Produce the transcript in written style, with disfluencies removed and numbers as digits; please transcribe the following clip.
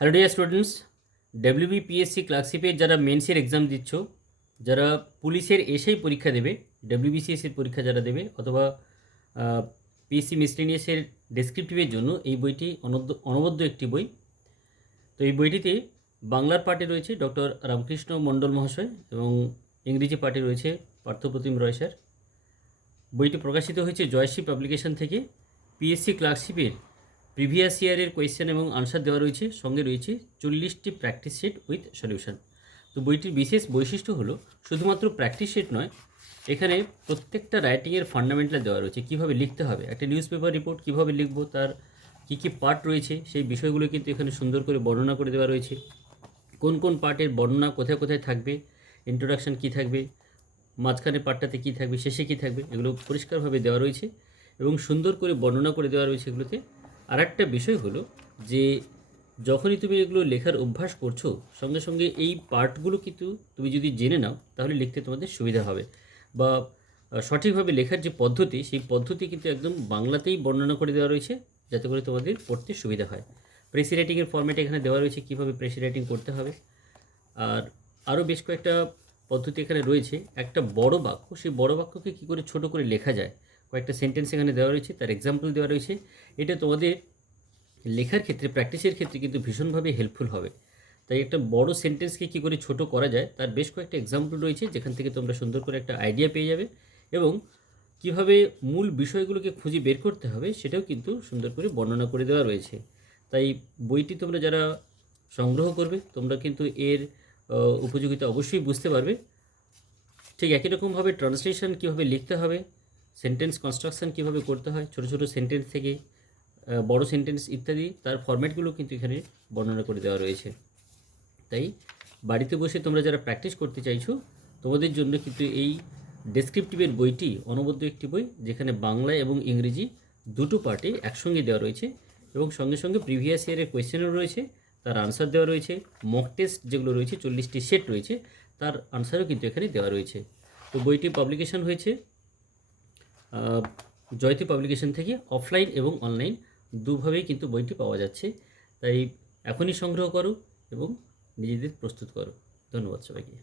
Hello dear students, WBPSC ক্লার্কশিপের যারা মেন্সের exam দিচ্ছ, যারা পুলিশের এসেই পরীক্ষা দেবে, ডব্লিউবিসিএসসির পরীক্ষা যারা দেবে, অথবা পিএসসি মিসলেনিয়াসের ডেসক্রিপটিভের জন্য এই বইটি অনবদ্য একটি বই। তো এই বইটিতে বাংলার পার্টে রয়েছে ডক্টর রামকৃষ্ণ মণ্ডল মহাশয় এবং ইংরেজি পার্টে রয়েছে পার্থপ্রতিম রয় স্যার। বইটি প্রকাশিত হয়েছে জয়শ্রী পাবলিকেশন থেকে। পিএসসি ক্লার্কশিপের প্রিভিয়াস ইয়ারের কোয়েশ্চেন এবং আনসার দেওয়া রয়েছে, সঙ্গে রয়েছে 40টি প্র্যাকটিস সেট উইথ সলিউশন। তো বইটির বিশেষ বৈশিষ্ট্য হলো শুধুমাত্র প্র্যাকটিস সেট নয়, এখানে প্রত্যেকটা রাইটিংয়ের ফান্ডামেন্টাল দেওয়া রয়েছে, কীভাবে লিখতে হবে, একটা নিউজ পেপার রিপোর্ট কীভাবে লিখবো, তার কী কী পার্ট রয়েছে সেই বিষয়গুলো কিন্তু এখানে সুন্দর করে বর্ণনা করে দেওয়া রয়েছে। কোন কোন পার্টের বর্ণনা কোথায় কোথায় থাকবে, ইন্ট্রোডাকশান কী থাকবে, মাঝখানে পার্টটাতে কী থাকবে, শেষে কী থাকবে, এগুলো পরিষ্কারভাবে দেওয়া রয়েছে এবং সুন্দর করে বর্ণনা করে দেওয়া রয়েছে এগুলোতে। আর একটা বিষয় হলো যে যখনই তুমি এগুলো লেখার অভ্যাস করছো, সঙ্গে সঙ্গে এই পার্টগুলো কিন্তু তুমি যদি জেনে নাও তাহলে লিখতে তোমাদের সুবিধা হবে, বা সঠিকভাবে লেখার যে পদ্ধতি, সেই পদ্ধতি কিন্তু একদম বাংলাতেই বর্ণনা করে দেওয়া রয়েছে, যাতে করে তোমাদের পড়তে সুবিধা হয়। প্রেসি রাইটিংয়ের ফর্ম্যাট এখানে দেওয়া রয়েছে, কীভাবে প্রেসি রাইটিং করতে হবে। আর আরও বেশ কয়েকটা পদ্ধতি এখানে রয়েছে। একটা বড় বাক্য, সেই বড় বাক্যকে কী করে ছোট করে লেখা যায়, কয়েকটা সেন্টেন্স এখানে দেওয়া রয়েছে, তার এক্সাম্পল দেওয়া রয়েছে। এটা তোমাদের লেখার ক্ষেত্রে, প্র্যাকটিসের ক্ষেত্রে কিন্তু ভীষণভাবে হেল্পফুল হবে। তাই একটা বড় সেন্টেন্সকে কী করে ছোট করা যায় তার বেশ কয়েকটা এক্সাম্পল রয়েছে, যেখান থেকে তোমরা সুন্দর করে একটা আইডিয়া পেয়ে যাবে, এবং কিভাবে মূল বিষয়গুলোকে খুঁজে বের করতে হবে সেটাও কিন্তু সুন্দর করে বর্ণনা করে দেওয়া রয়েছে। তাই বইটি তোমরা যারা সংগ্রহ করবে, তোমরা কিন্তু এর উপযোগিতা অবশ্যই বুঝতে পারবে। ঠিক একই রকমভাবে ট্রান্সলেশন কীভাবে লিখতে হবে, সেন্টেন্স কনস্ট্রাকশন কীভাবে করতে হয়, ছোটো ছোটো সেন্টেন্স থেকে বড় সেন্টেন্স ইত্যাদি, তার ফরম্যাটগুলো কিন্তু এখানে বর্ণনা করে দেওয়া রয়েছে। তাই বাড়িতে বসে তোমরা যারা প্র্যাকটিস করতে চাইছো, তোমাদের জন্য কিন্তু এই ডেসক্রিপটিভের বইটি অনবদ্য একটি বই, যেখানে বাংলা এবং ইংরেজি দুটো পার্টে একসঙ্গে দেওয়া রয়েছে, এবং সঙ্গে সঙ্গে প্রিভিয়াস ইয়ারের কোয়েশ্চেনও রয়েছে, তার আনসার দেওয়া রয়েছে, মক টেস্ট যেগুলো রয়েছে 40টি সেট রয়েছে, তার আনসারও কিন্তু এখানে দেওয়া রয়েছে। তো বইটি পাবলিকেশন হয়েছে জয়তী পাবলিকেশন থেকে। অফলাইন এবং অনলাইন দুভাবেই কিন্তু বইটি পাওয়া যাচ্ছে। তাই এখনই সংগ্রহ করো এবং নিজেদের প্রস্তুত করো। ধন্যবাদ সবাইকে।